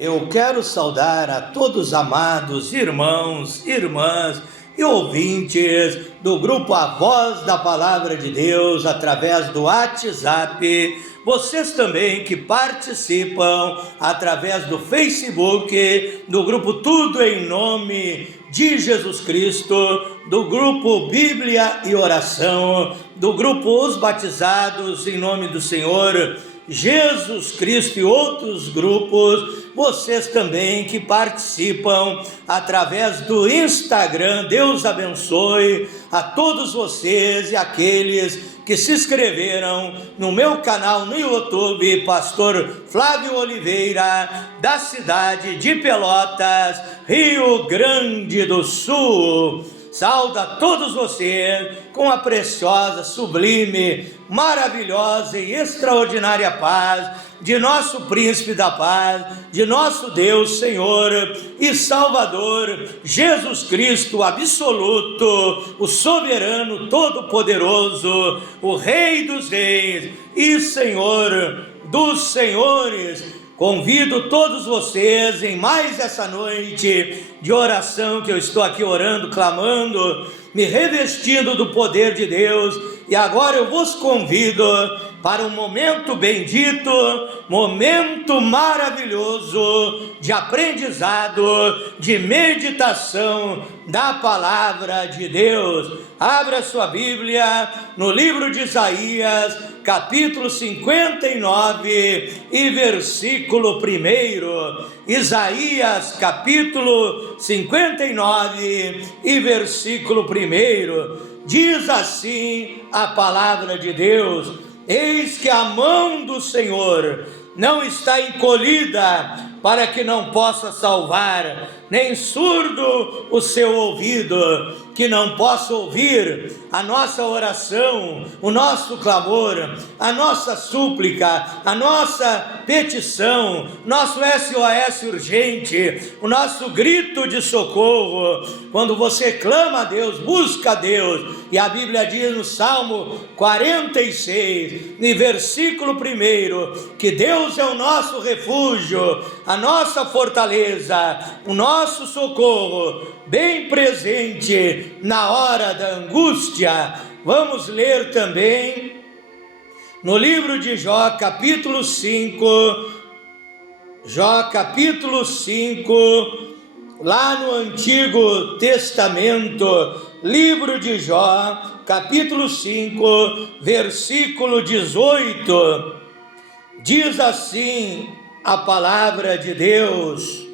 Eu quero saudar a todos amados irmãos, irmãs e ouvintes do grupo A Voz da Palavra de Deus através do WhatsApp. Vocês também que participam através do Facebook, do grupo Tudo em Nome de Jesus Cristo, do grupo Bíblia e Oração, do grupo Os Batizados em Nome do Senhor Jesus Cristo e outros grupos, vocês também que participam através do Instagram. Deus abençoe a todos vocês e aqueles que se inscreveram no meu canal no YouTube, Pastor Flávio Oliveira, da cidade de Pelotas, Rio Grande do Sul. Saúdo a todos vocês com a preciosa, sublime, maravilhosa e extraordinária paz de nosso Príncipe da Paz, de nosso Deus, Senhor e Salvador, Jesus Cristo absoluto, o soberano, todo-poderoso, o Rei dos Reis e Senhor dos Senhores. Convido todos vocês em mais essa noite de oração que eu estou aqui orando, clamando, me revestindo do poder de Deus. E agora eu vos convido para um momento bendito, momento maravilhoso de aprendizado, de meditação da palavra de Deus. Abra sua Bíblia no livro de Isaías, capítulo 59 e versículo 1. Isaías, capítulo 59 e versículo 1. Diz assim a palavra de Deus: eis que a mão do Senhor não está encolhida para que não possa salvar, nem surdo o seu ouvido, que não possa ouvir a nossa oração, o nosso clamor, a nossa súplica, a nossa petição, nosso SOS urgente, o nosso grito de socorro. Quando você clama a Deus, busca a Deus, e a Bíblia diz no Salmo 46, no versículo 1, que Deus é o nosso refúgio, a nossa fortaleza, o nosso socorro, bem presente na hora da angústia. Vamos ler também no livro de Jó, capítulo 5, Jó, capítulo 5, lá no Antigo Testamento, livro de Jó, capítulo 5, versículo 18, diz assim a palavra de Deus: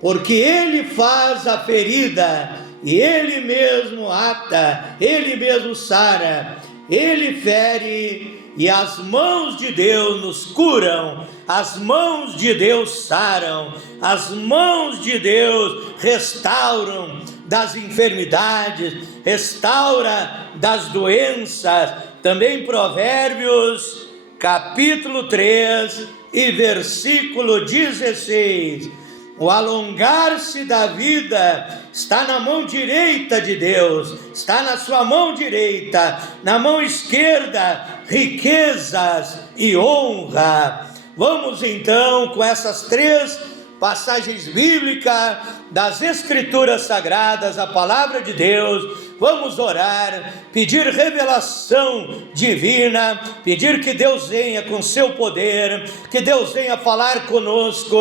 porque Ele faz a ferida e Ele mesmo ata, Ele mesmo sara, Ele fere e as mãos de Deus nos curam, as mãos de Deus saram, as mãos de Deus restauram das enfermidades, restaura das doenças. Também Provérbios, capítulo 3 e versículo 16. O alongar-se da vida está na mão direita de Deus, está na sua mão direita, na mão esquerda, riquezas e honra. Vamos então com essas três passagens bíblicas das Escrituras Sagradas, a palavra de Deus. Vamos orar, pedir revelação divina, pedir que Deus venha com seu poder, que Deus venha falar conosco,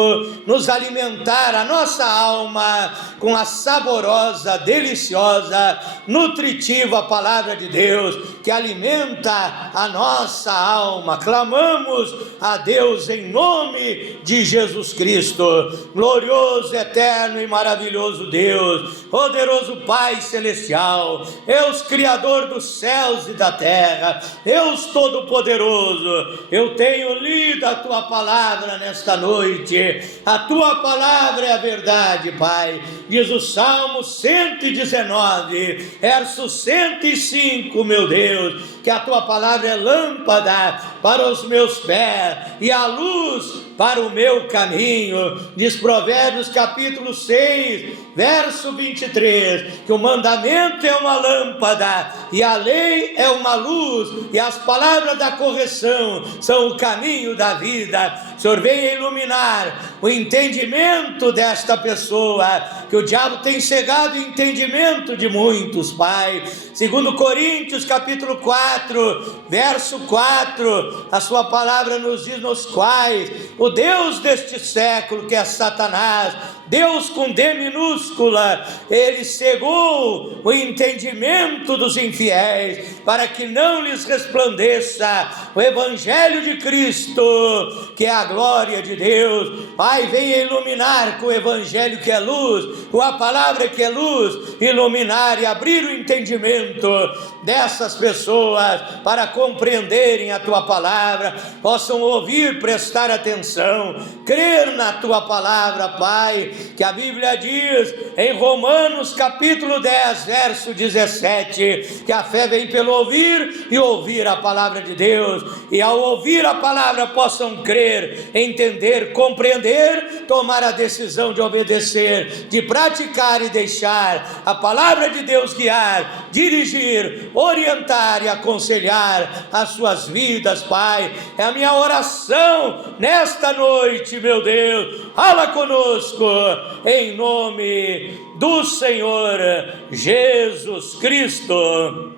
nos alimentar a nossa alma com a saborosa, deliciosa, nutritiva palavra de Deus, que alimenta a nossa alma. Clamamos a Deus em nome de Jesus Cristo. Glorioso, eterno e maravilhoso Deus, poderoso Pai celestial, Deus Criador dos céus e da terra, Deus Todo-Poderoso, eu tenho lido a Tua palavra nesta noite. A Tua palavra é a verdade, Pai. Diz o Salmo 119, verso 105, meu Deus, que a Tua palavra é lâmpada para os meus pés e a luz para o meu caminho. Diz Provérbios capítulo 6, verso 23, que o mandamento é uma lâmpada e a lei é uma luz, e as palavras da correção são o caminho da vida. O Senhor venha iluminar o entendimento desta pessoa, que o diabo tem cegado o entendimento de muitos, Pai. Segundo Coríntios capítulo 4, verso 4, a sua palavra nos diz: nos quais o Deus deste século, que é Satanás, Deus com D minúscula, ele cegou o entendimento dos infiéis, para que não lhes resplandeça o Evangelho de Cristo, que é a glória de Deus. Pai, venha iluminar com o Evangelho que é luz, com a palavra que é luz, iluminar e abrir o entendimento dessas pessoas, para compreenderem a Tua palavra, possam ouvir, prestar atenção, crer na Tua palavra, Pai, que a Bíblia diz em Romanos capítulo 10, verso 17, que a fé vem pelo ouvir e ouvir a palavra de Deus, e ao ouvir a palavra possam crer, entender, compreender, tomar a decisão de obedecer, de praticar e deixar a palavra de Deus guiar, dirigir, orientar e aconselhar as suas vidas, Pai. É a minha oração nesta noite, meu Deus. Fala conosco, em nome do Senhor Jesus Cristo.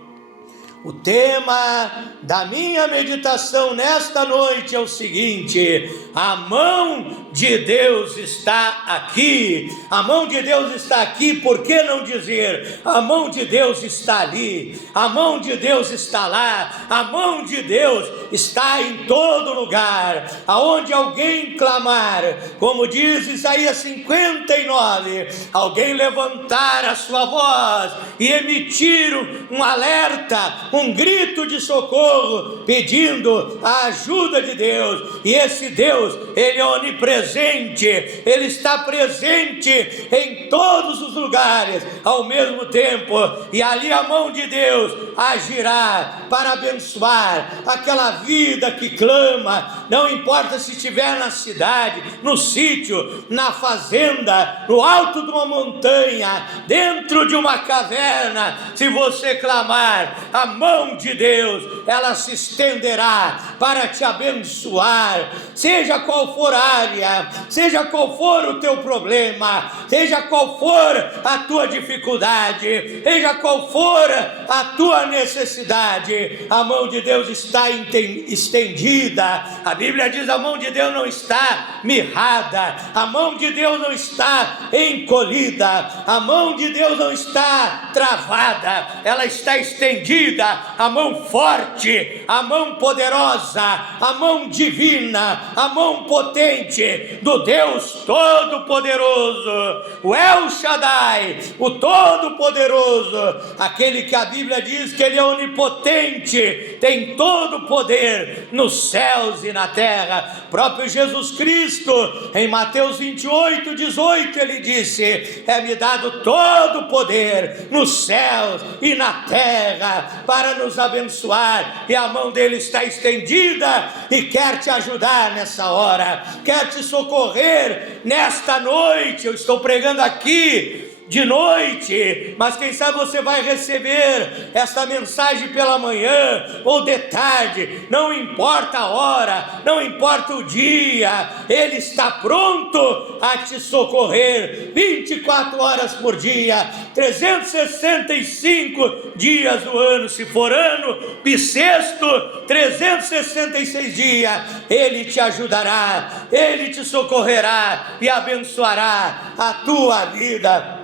O tema da minha meditação nesta noite é o seguinte: a mão de Deus está aqui. A mão de Deus está aqui, por que não dizer? A mão de Deus está ali, a mão de Deus está lá, a mão de Deus está em todo lugar. Aonde alguém clamar, como diz Isaías 59, alguém levantar a sua voz e emitir um alerta, um grito de socorro, pedindo a ajuda de Deus, e esse Deus, Ele é onipresente, Ele está presente em todos os lugares ao mesmo tempo, e ali a mão de Deus agirá para abençoar aquela vida que clama, não importa se estiver na cidade, no sítio, na fazenda, no alto de uma montanha, dentro de uma caverna. Se você clamar, a mão de Deus, ela se estenderá para te abençoar, seja qual for a área, seja qual for o teu problema, seja qual for a tua dificuldade, seja qual for a tua necessidade, a mão de Deus está estendida. A Bíblia diz: a mão de Deus não está mirrada, a mão de Deus não está encolhida, a mão de Deus não está travada, ela está estendida, a mão forte, a mão poderosa, a mão divina, a mão potente do Deus Todo-Poderoso, o El Shaddai, o Todo-Poderoso, aquele que a Bíblia diz que Ele é onipotente, tem todo o poder nos céus e na terra. Próprio Jesus Cristo, em Mateus 28, 18, Ele disse: é-me dado todo o poder nos céus e na terra para nos abençoar, e a mão dele está estendida e quer te ajudar nessa hora, quer te socorrer nesta noite. Eu estou pregando aqui de noite, mas quem sabe você vai receber esta mensagem pela manhã ou de tarde, não importa a hora, não importa o dia, Ele está pronto a te socorrer 24 horas por dia, 365 dias do ano, se for ano bissexto, 366 dias, Ele te ajudará, Ele te socorrerá e abençoará a tua vida.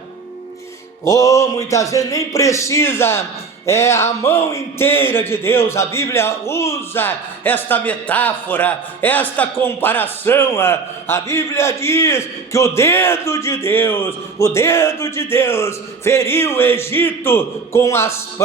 Muitas vezes nem precisa a mão inteira de Deus. A Bíblia usa esta metáfora, esta comparação. A Bíblia diz que o dedo de Deus feriu o Egito com as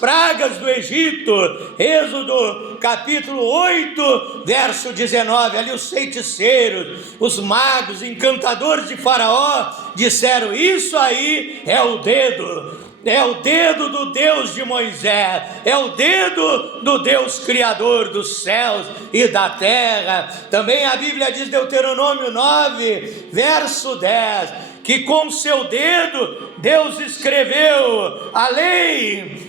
pragas do Egito. Êxodo capítulo 8, verso 19, ali os feiticeiros, os magos, encantadores de Faraó disseram: isso aí é o dedo. é o dedo do Deus de Moisés, é o dedo do Deus Criador dos céus e da terra. Também a Bíblia diz, Deuteronômio 9, verso 10, que com seu dedo Deus escreveu a lei,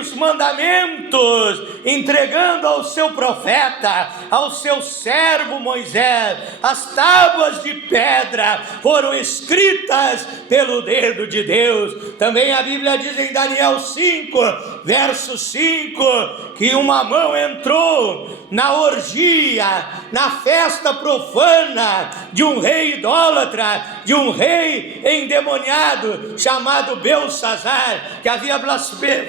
os mandamentos, entregando ao seu profeta, ao seu servo Moisés. As tábuas de pedra foram escritas pelo dedo de Deus. Também a Bíblia diz em Daniel 5, verso 5, que uma mão entrou na orgia, na festa profana de um rei idólatra, de um rei endemoniado, chamado Belsazar, que havia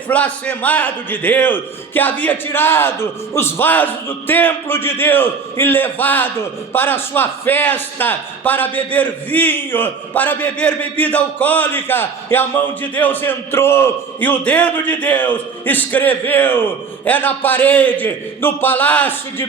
blasfemado de Deus, que havia tirado os vasos do templo de Deus e levado para a sua festa, para beber vinho, para beber bebida alcoólica, e a mão de Deus entrou, e o dedo de Deus escreveu, na parede, no palácio de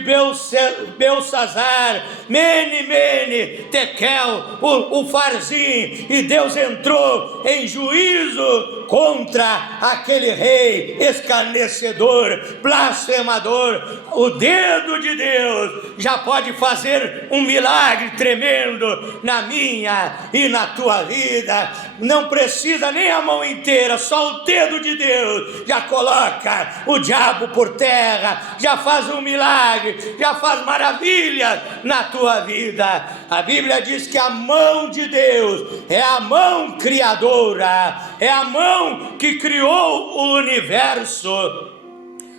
Belsazar, Mene, Mene, Tekel, o Farzim, e Deus entrou em juízo contra aquele rei escarnecedor, blasfemador. O dedo de Deus já pode fazer um milagre tremendo na minha e na tua vida. Não precisa nem a mão inteira, só o dedo de Deus já coloca o diabo por terra, já faz um milagre, já faz maravilhas na tua vida. A Bíblia diz que a mão de Deus é a mão criadora, é a mão que criou o universo.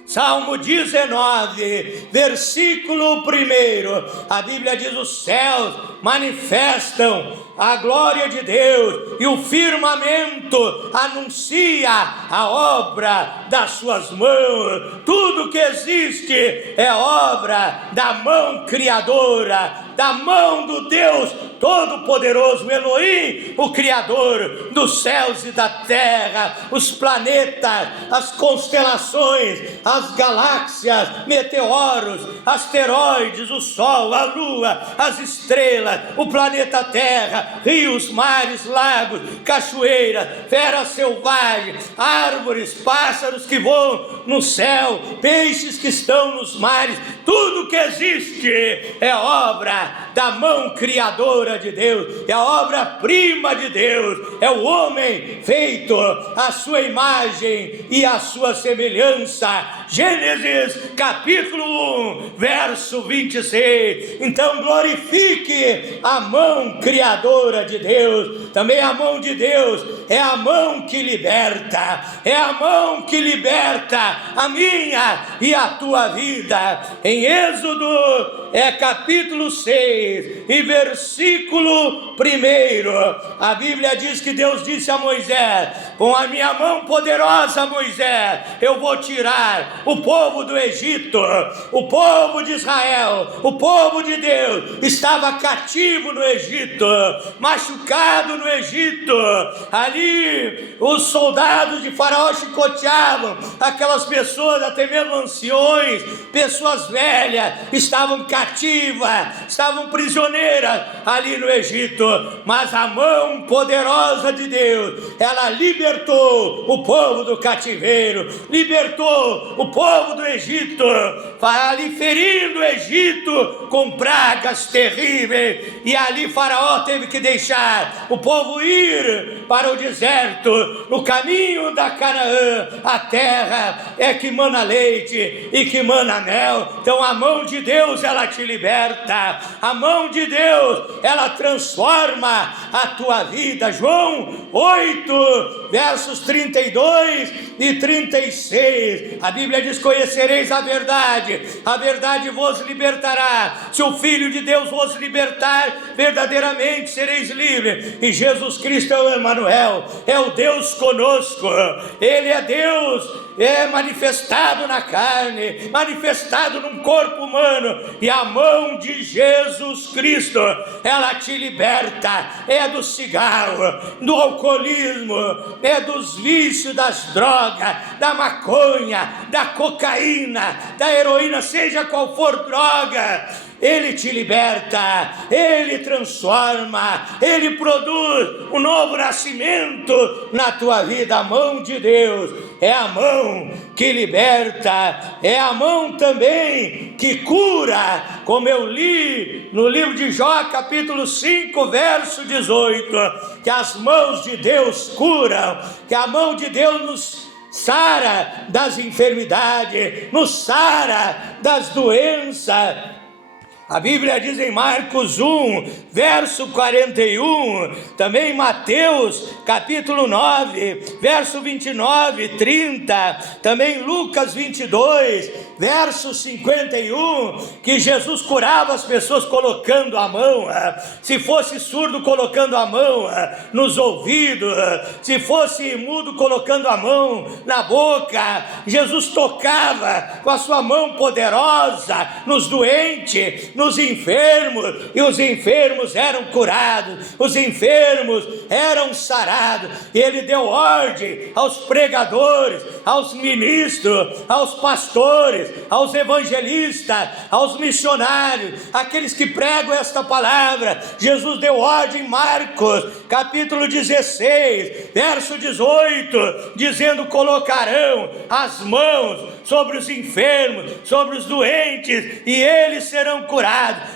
Salmo 19, versículo 1, a Bíblia diz: os céus manifestam a glória de Deus, e o firmamento anuncia a obra das suas mãos. Tudo que existe é obra da mão criadora, da mão do Deus Todo-Poderoso, Elohim, o Criador dos céus e da terra, os planetas, as constelações, as galáxias, meteoros, asteroides, o Sol, a Lua, as estrelas, o planeta Terra, rios, mares, lagos, cachoeiras, feras selvagens, árvores, pássaros que voam no céu, peixes que estão nos mares. Tudo que existe é obra da mão criadora de Deus, é a obra-prima de Deus, é o homem feito à sua imagem e à sua semelhança. Gênesis capítulo 1, verso 26. Então glorifique a mão criadora de Deus. Também a mão de Deus é a mão que liberta, é a mão que liberta a minha e a tua vida. Em Êxodo capítulo 6 e versículo 1, a Bíblia diz que Deus disse a Moisés: com a minha mão poderosa, Moisés, eu vou tirar o povo do Egito. O povo de Israel, o povo de Deus, estava cativo no Egito, machucado no Egito. Ali os soldados de Faraó chicoteavam aquelas pessoas, até mesmo anciões, pessoas velhas, estavam cativas, estavam prisioneiras ali no Egito. Mas a mão poderosa de Deus, ela libertou o povo do cativeiro, libertou o povo do Egito, ali ferindo o Egito com pragas terríveis. E ali Faraó teve que deixar o povo ir para o deserto, no caminho da Canaã, a terra que mana leite e que mana mel. Então a mão de Deus, ela te liberta, a mão de Deus, ela transforma a tua vida. João 8, versos 32 e 36, a Bíblia diz: conhecereis a verdade vos libertará. Se o Filho de Deus vos libertar, verdadeiramente sereis livres. E Jesus Cristo é o Emanuel, é o Deus conosco. Ele é Deus, é manifestado na carne, manifestado num corpo humano. E a mão de Jesus Cristo, ela te liberta. É do cigarro, do alcoolismo, é dos vícios, das drogas, da maconha, da cocaína, da heroína, seja qual for droga. Ele te liberta, Ele transforma, Ele produz um novo nascimento na tua vida. A mão de Deus é a mão que liberta, é a mão também que cura, como eu li no livro de Jó, capítulo 5, verso 18, que as mãos de Deus curam, que a mão de Deus nos sara das enfermidades, nos sara das doenças. A Bíblia diz em Marcos 1, verso 41, também Mateus, capítulo 9, verso 29 e 30, também Lucas 22, verso 51, que Jesus curava as pessoas colocando a mão, se fosse surdo colocando a mão nos ouvidos, se fosse mudo colocando a mão na boca. Jesus tocava com a sua mão poderosa nos doentes, nos enfermos, e os enfermos eram curados, os enfermos eram sarados. E ele deu ordem aos pregadores, aos ministros, aos pastores, aos evangelistas, aos missionários, aqueles que pregam esta palavra. Jesus deu ordem em Marcos, capítulo 16, verso 18, dizendo: colocarão as mãos sobre os enfermos, sobre os doentes, e eles serão curados.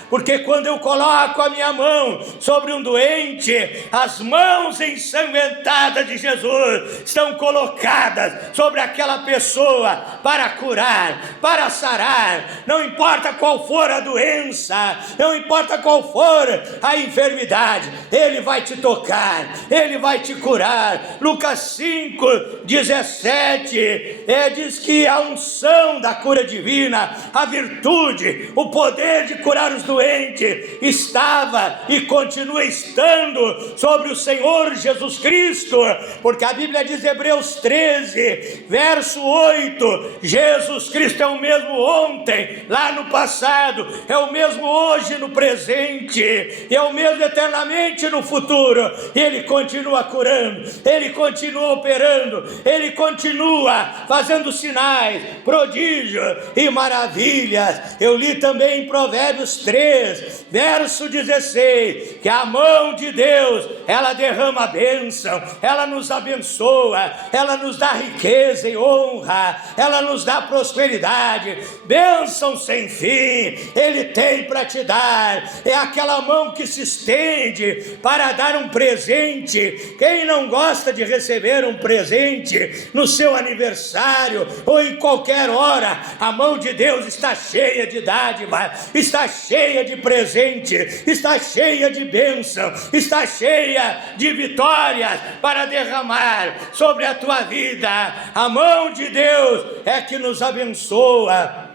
Porque quando eu coloco a minha mão sobre um doente, as mãos ensanguentadas de Jesus estão colocadas sobre aquela pessoa para curar, para sarar. Não importa qual for a doença, não importa qual for a enfermidade, Ele vai te tocar, Ele vai te curar. Lucas 5, 17, diz que a unção da cura divina, a virtude, o poder de curar os doentes estava e continua estando sobre o Senhor Jesus Cristo, porque a Bíblia diz, Hebreus 13, verso 8, Jesus Cristo é o mesmo ontem, lá no passado, é o mesmo hoje no presente, é o mesmo eternamente no futuro. Ele continua curando, Ele continua operando, Ele continua fazendo sinais, prodígios e maravilhas. Eu li também em Provérbios 3, verso 16, que a mão de Deus, ela derrama bênção, ela nos abençoa, ela nos dá riqueza e honra, ela nos dá prosperidade, bênção sem fim, Ele tem para te dar. É aquela mão que se estende para dar um presente. Quem não gosta de receber um presente no seu aniversário ou em qualquer hora? A mão de Deus está cheia de dádiva, está cheia de presente, está cheia de bênção, está cheia de vitórias para derramar sobre a tua vida. A mão de Deus é que nos abençoa.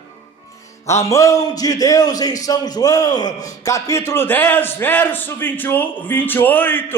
A mão de Deus em São João, capítulo 10, verso 28,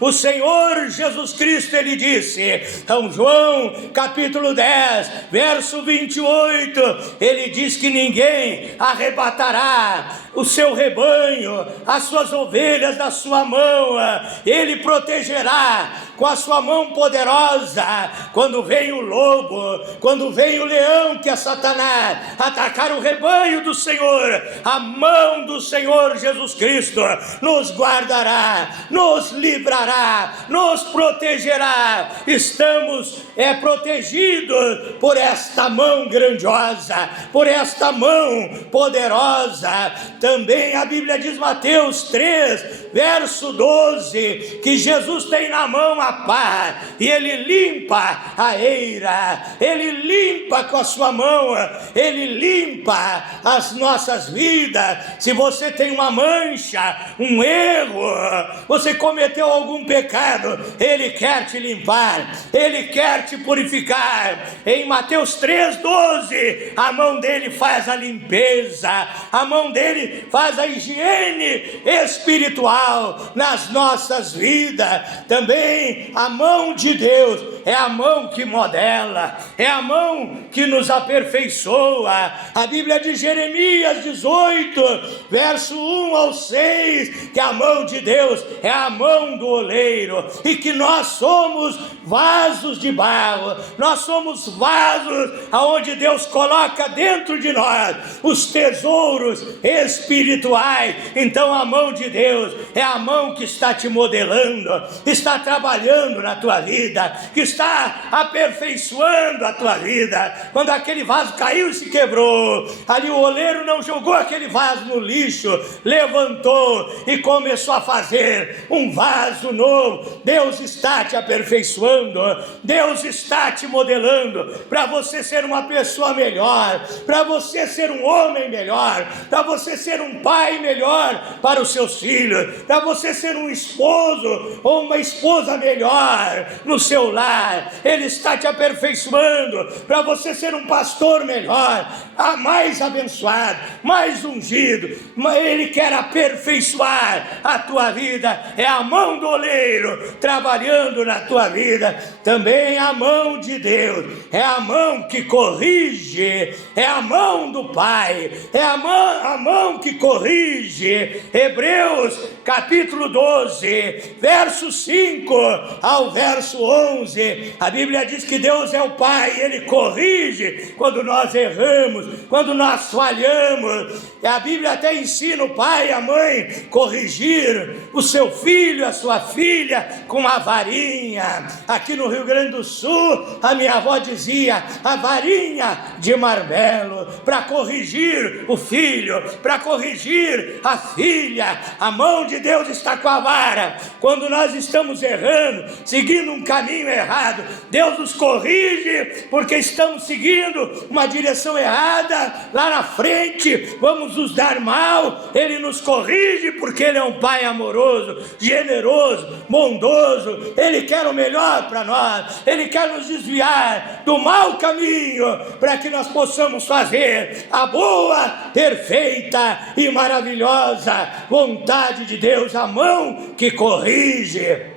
o Senhor Jesus Cristo, Ele disse, São João, capítulo 10, verso 28, Ele diz que ninguém arrebatará o seu rebanho, as suas ovelhas da sua mão. Ele protegerá com a sua mão poderosa. Quando vem o lobo, quando vem o leão, que é Satanás, atacar o rebanho do Senhor, a mão do Senhor Jesus Cristo nos guardará, nos livrará, nos protegerá. Estamos protegidos por esta mão grandiosa, por esta mão poderosa. Também a Bíblia diz, Mateus 3, verso 12, que Jesus tem na mão a pá, e Ele limpa a eira, Ele limpa com a sua mão, Ele limpa as nossas vidas. Se você tem uma mancha, um erro, você cometeu algum pecado, Ele quer te limpar, Ele quer te purificar. Em Mateus 3,12, a mão dele faz a limpeza, a mão dele faz a higiene espiritual nas nossas vidas. Também a mão de Deus, é a mão que modela, é a mão que nos aperfeiçoa. A Bíblia de Jeremias 18, verso 1 ao 6, que a mão de Deus é a mão do oleiro e que nós somos vasos de barro, nós somos vasos aonde Deus coloca dentro de nós os tesouros espirituais. Então a mão de Deus é a mão que está te modelando, está trabalhando na tua vida, que está aperfeiçoando a tua vida. Quando aquele vaso caiu e se quebrou, ali o oleiro não jogou aquele vaso no lixo, levantou e começou a fazer um vaso novo. Deus está te aperfeiçoando, Deus está te modelando para você ser uma pessoa melhor, para você ser um homem melhor, para você ser um pai melhor para os seus filhos, para você ser um esposo ou uma esposa melhor no seu lar. Ele está te aperfeiçoando para você ser um pastor melhor, mais abençoado, mais ungido. Ele quer aperfeiçoar a tua vida. É a mão do oleiro trabalhando na tua vida. Também a mão de Deus é a mão que corrige, é a mão do Pai, é a mão que corrige. Hebreus capítulo 12, verso 5 ao verso 11, a Bíblia diz que Deus é o Pai, Ele corrige quando nós erramos, quando nós falhamos. E a Bíblia até ensina o pai e a mãe corrigir o seu filho, a sua filha, com a varinha. Aqui no Rio Grande do Sul, a minha avó dizia, a varinha de marmelo, para corrigir o filho, para corrigir a filha. A mão de Deus está com a vara. Quando nós estamos errando, seguindo um caminho errado, Deus nos corrige, porque estamos seguindo uma direção errada. Lá na frente, vamos nos dar mal. Ele nos corrige, porque Ele é um Pai amoroso, generoso, bondoso. Ele quer o melhor para nós. Ele quer nos desviar do mau caminho, para que nós possamos fazer a boa, perfeita e maravilhosa vontade de Deus, a mão que corrige.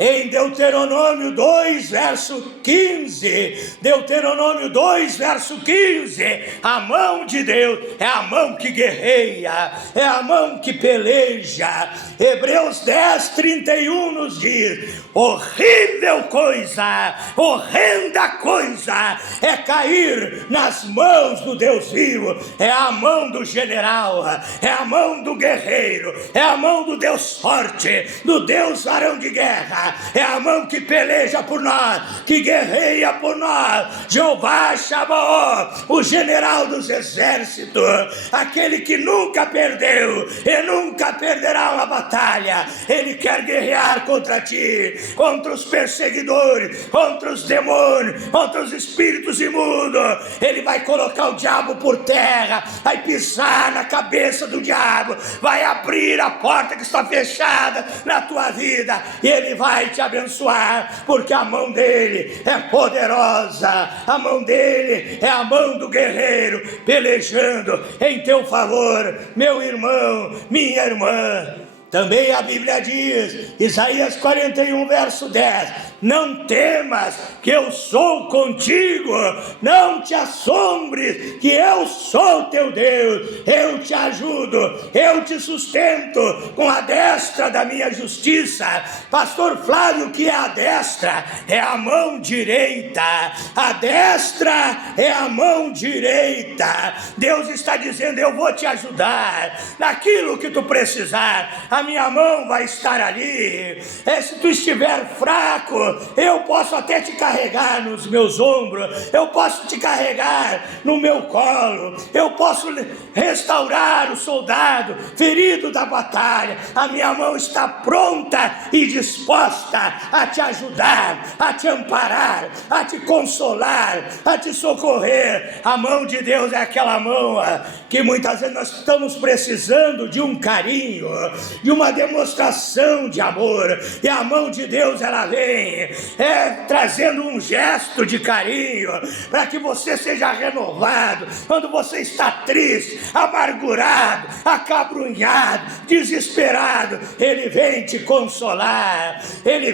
Em Deuteronômio 2, verso 15, Deuteronômio 2, verso 15, a mão de Deus é a mão que guerreia, é a mão que peleja. Hebreus 10, 31 nos diz, horrível coisa, horrenda coisa é cair nas mãos do Deus vivo. É a mão do general, é a mão do guerreiro, é a mão do Deus forte, do Deus varão de guerra. É a mão que peleja por nós, que guerreia por nós. Jeová Sabaoth, o general dos exércitos, aquele que nunca perdeu e nunca perderá uma batalha. Ele quer guerrear contra ti, contra os perseguidores, contra os demônios, contra os espíritos imundos. Ele vai colocar o diabo por terra, vai pisar na cabeça do diabo, vai abrir a porta que está fechada na tua vida, e ele vai te abençoar, porque a mão dele é poderosa. A mão dele é a mão do guerreiro pelejando em teu favor, meu irmão, minha irmã. Também a Bíblia diz, Isaías 41, verso 10, não temas, que eu sou contigo, não te assombres, que eu sou teu Deus, eu te ajudo, eu te sustento com a destra da minha justiça. Pastor Flávio, o que é a destra? É a mão direita. A destra é a mão direita. Deus está dizendo, eu vou te ajudar naquilo que tu precisar. A minha mão vai estar ali. Se tu estiver fraco, eu posso até te carregar nos meus ombros, eu posso te carregar no meu colo, eu posso restaurar o soldado ferido da batalha. A minha mão está pronta e disposta a te ajudar, a te amparar, a te consolar, a te socorrer. A mão de Deus é aquela mão que muitas vezes nós estamos precisando de um carinho, de uma demonstração de amor, e a mão de Deus ela vem vem trazendo um gesto de carinho, para que você seja renovado. Quando você está triste, amargurado, acabrunhado, desesperado, Ele vem te consolar. Ele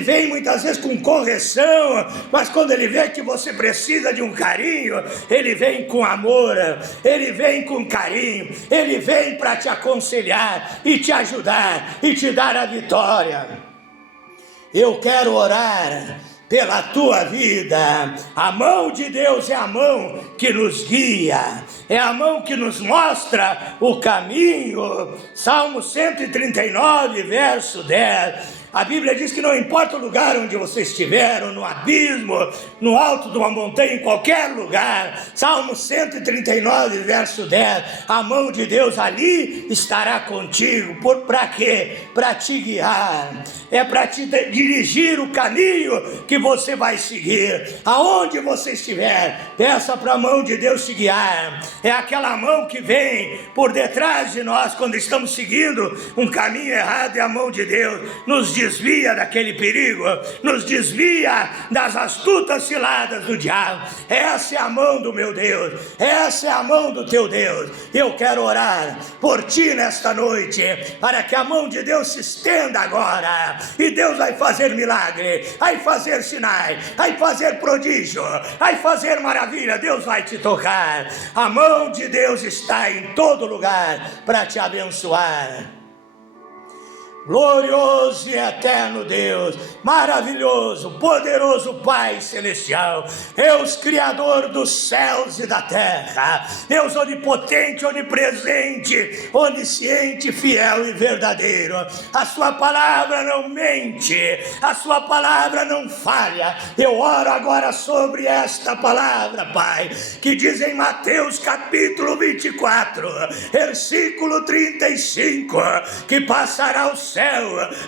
vem muitas vezes com correção, mas quando Ele vê que você precisa de um carinho, Ele vem com amor, Ele vem com carinho, Ele vem para te aconselhar e te ajudar e te dar a vitória. Eu quero orar pela tua vida. A mão de Deus é a mão que nos guia, é a mão que nos mostra o caminho. Salmo 139, verso 10. A Bíblia diz que não importa o lugar onde você estiver, ou no abismo, no alto de uma montanha, em qualquer lugar. Salmo 139, verso 10. A mão de Deus ali estará contigo. Para quê? Para te guiar. É para te dirigir o caminho que você vai seguir. Aonde você estiver, peça para a mão de Deus te guiar. É aquela mão que vem por detrás de nós quando estamos seguindo um caminho errado. É a mão de Deus nos desvia daquele perigo, nos desvia das astutas ciladas do diabo. Essa é a mão do meu Deus, essa é a mão do teu Deus. Eu quero orar por ti nesta noite, para que a mão de Deus se estenda agora, e Deus vai fazer milagre, vai fazer sinais, vai fazer prodígio, vai fazer maravilha. Deus vai te tocar. A mão de Deus está em todo lugar para te abençoar. Glorioso e eterno Deus, maravilhoso, poderoso Pai Celestial, Deus Criador dos céus e da terra, Deus onipotente, onipresente, onisciente, fiel e verdadeiro. A sua palavra não mente, a sua palavra não falha. Eu oro agora sobre esta palavra, Pai, que diz em Mateus capítulo 24, versículo 35, que passará o céu,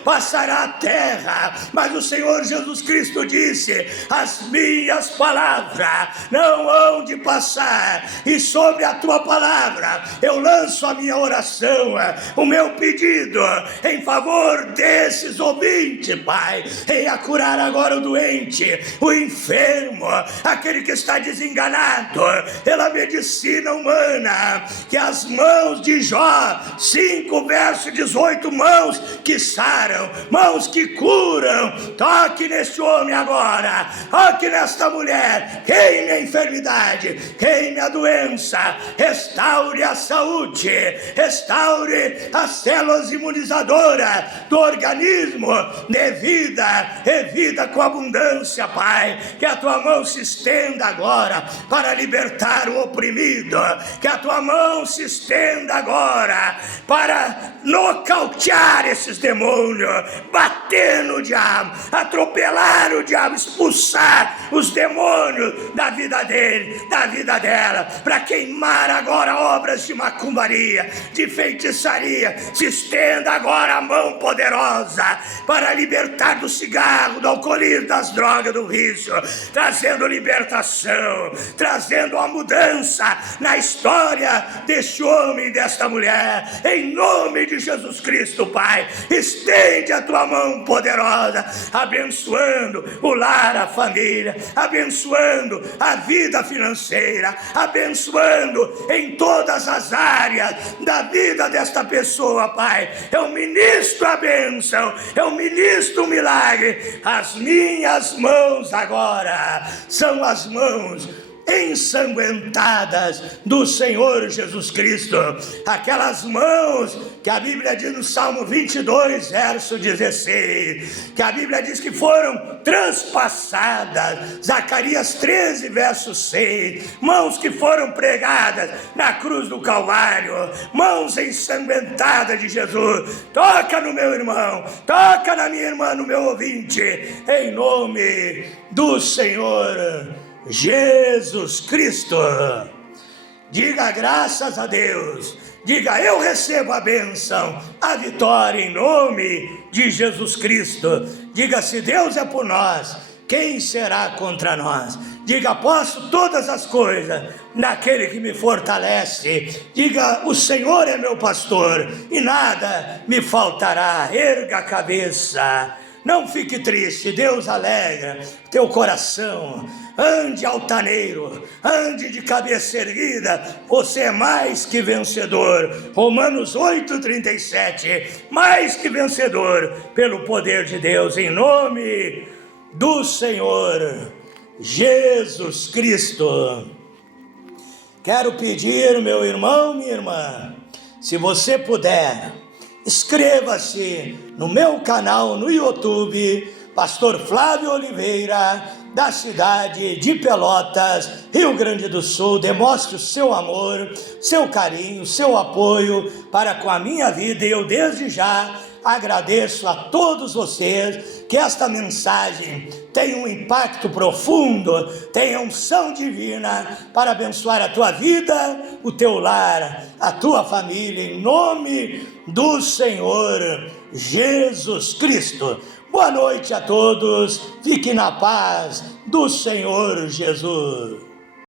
passará a terra, mas o Senhor Jesus Cristo disse: as minhas palavras não hão de passar, e sobre a tua palavra eu lanço a minha oração, o meu pedido em favor desses ouvintes, Pai. Venha curar agora o doente, o enfermo, aquele que está desenganado pela medicina humana, que as mãos de Jó 5, verso 18, mãos que saram, mãos que curam. Toque neste homem agora, toque nesta mulher, queime a enfermidade, queime a doença, restaure a saúde, restaure as células imunizadoras do organismo, dê vida, e vida com abundância, Pai. Que a tua mão se estenda agora para libertar o oprimido, que a tua mão se estenda agora para nocautear esses demônios, bater no diabo, atropelar o diabo, expulsar os demônios da vida dele, da vida dela, para queimar agora obras de macumbaria, de feitiçaria. Se estenda agora a mão poderosa para libertar do cigarro, do alcoolismo, das drogas, do vício, trazendo libertação, trazendo uma mudança na história deste homem e desta mulher, em nome de Jesus Cristo, Pai. Estende a tua mão poderosa, abençoando o lar, a família, abençoando a vida financeira, abençoando em todas as áreas da vida desta pessoa, Pai. Eu ministro a bênção, eu ministro o milagre. As minhas mãos agora são as mãos ensanguentadas do Senhor Jesus Cristo, aquelas mãos que a Bíblia diz no Salmo 22, verso 16, que a Bíblia diz que foram transpassadas, Zacarias 13, verso 6, mãos que foram pregadas na cruz do Calvário, mãos ensanguentadas de Jesus. Toca no meu irmão, toca na minha irmã, no meu ouvinte, em nome do Senhor Jesus Cristo. Diga graças a Deus, diga: eu recebo a bênção, a vitória em nome de Jesus Cristo. Diga: se Deus é por nós, quem será contra nós? Diga: posso todas as coisas naquele que me fortalece. Diga: o Senhor é meu pastor e nada me faltará. Erga a cabeça, Não fique triste, Deus alegra teu coração. Ande altaneiro, ande de cabeça erguida, você é mais que vencedor. Romanos 8,37, mais que vencedor pelo poder de Deus, em nome do Senhor Jesus Cristo. Quero pedir, meu irmão, minha irmã, se você puder, inscreva-se no meu canal no YouTube, Pastor Flávio Oliveira, da cidade de Pelotas, Rio Grande do Sul. Demonstre o seu amor, seu carinho, seu apoio para com a minha vida, e eu desde já agradeço a todos vocês. Que esta mensagem tenha um impacto profundo, tenha unção divina para abençoar a tua vida, o teu lar, a tua família, em nome do Senhor Jesus Cristo. Boa noite a todos, fique na paz do Senhor Jesus.